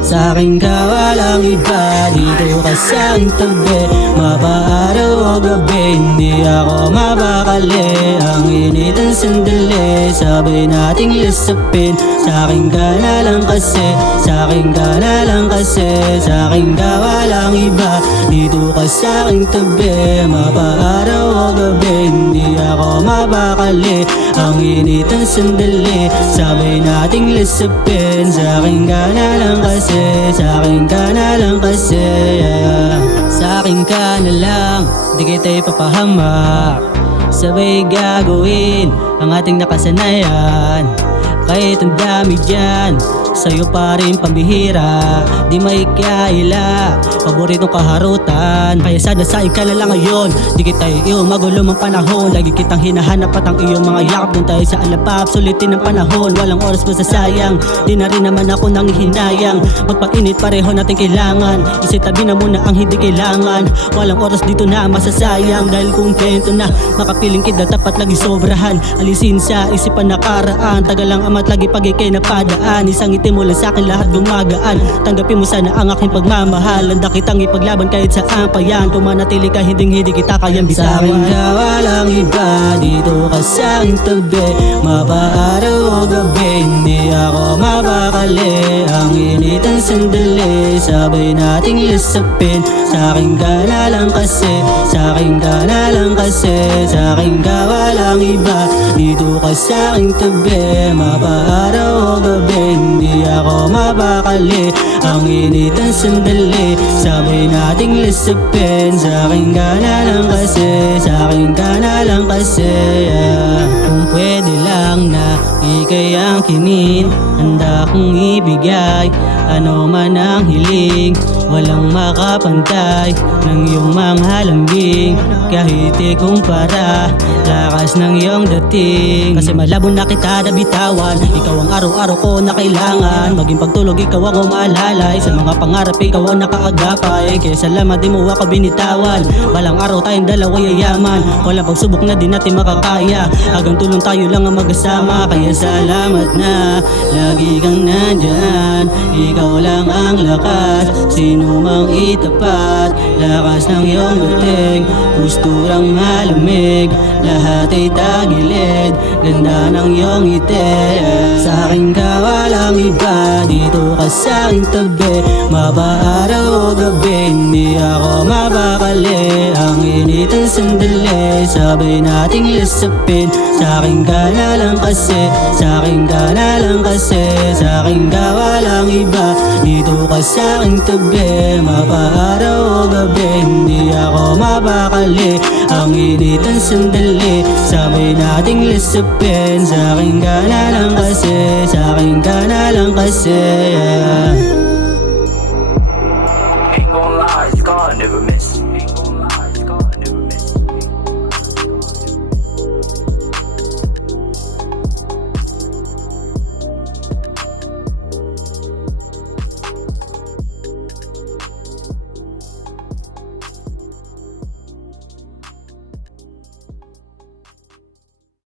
Sa'kin ka walang iba, dito ka sa'king tabi. Mapaaraw o gabi, hindi ako mapakali. Ang init ang sandali, sabay nating lisapin. Sa'kin ka na lang kasi, sa'kin ka na lang kasi. Sa'kin ka walang iba, dito ka sa'king tabi. Mapaaraw o gabi, hindi ako mapakali. Ang init ang sandali, sabay nating lisapin. Sa'kin ka na lang kasi, sa'kin ka na lang kasi, Sa'kin ka na lang, di kita ipapahamak. Sabay gagawin ang ating nakasanayan. Kahit ang dami dyan, sa'yo pa rin pambihira. Di may kaila, paboritong kaharutan. Kaya sana sa'yo ka na lang ngayon, di kita iyo magulo mang panahon. Lagi kitang hinahanap at ang iyong mga yakap. Doon tayo sa alapap, sulitin ang panahon. Walang oras pa sasayang, di na rin naman ako nangihinayang. Magpainit pareho natin kailangan, isitabi na muna ang hindi kailangan. Walang oras dito na masasayang, dahil kontento na makapiling kita. Tapat lagi sobrahan, alisin sa isipan nakaraan. Tagal lang amat lagi pag ikay napadaan. Isang ngiti mo lang sa'kin lahat gumagaan. Tanggapin mo sana ang aking pagmamahal. Handa kitang ipaglaban kahit saan pa yan. Kung manatili ka hindi kita kayang bitawan. Sa'kin ka walang iba, dito ka sa'king tabi. Mapaaraw o gabi, hindi ako mapakali. Ang init ang sandali, sabay nating lisapin. Sa'kin ka na lang kasi, sa'kin ka na lang kasi. Sa'kin ka walang iba, dito ka sa'king tabi. Mapaaraw o gabi, hindi ako mapakali. Ang init ang sandali, sabay nating lisapin. Sa'kin ka na lang kasi, sa'kin ka na lang kasi, Kung pwede lang na ika'y ang kinin, handa kong ibigay ano man ang hiling. Walang makapantay ng iyong mga lambing. Kahit ikumpara, lakas ng iyong dating. Kasi malabo na kita nabitawan, ikaw ang araw-araw ko na kailangan. Maging pagtulog ikaw ang umaalalay, sa mga pangarap ikaw ang nakaagapay. Kaya salamat di mo ako binitawan. Balang araw tayong dalawa yayaman, walang pagsubok na di natin makakaya. Hanggang tulong tayo lang ang magkasama. Kaya salamat na lagi kang nandyan. Ikaw lang ang lakas, sino mang itapat. Lakas ng iyong dating, posturang malamig. Lahat ay tagilid, ganda ng iyong ngiti. Sa'kin ka walang iba, dito ka sa'king tabi. Mapaaraw o gabi, hindi ako mapakali. Ang init ang sandali, sabay nating lisapin. Sa'kin ka na lang kasi, sa'kin ka na lang kasi. Sa'kin ka walang iba, dito ka sa'king tabi. Mapaaraw o gabi, hindi ako mapakali. Ang init ang sandali, sabay nating lisapin. Sa'kin ka na lang kasi, sa'kin ka na lang kasi,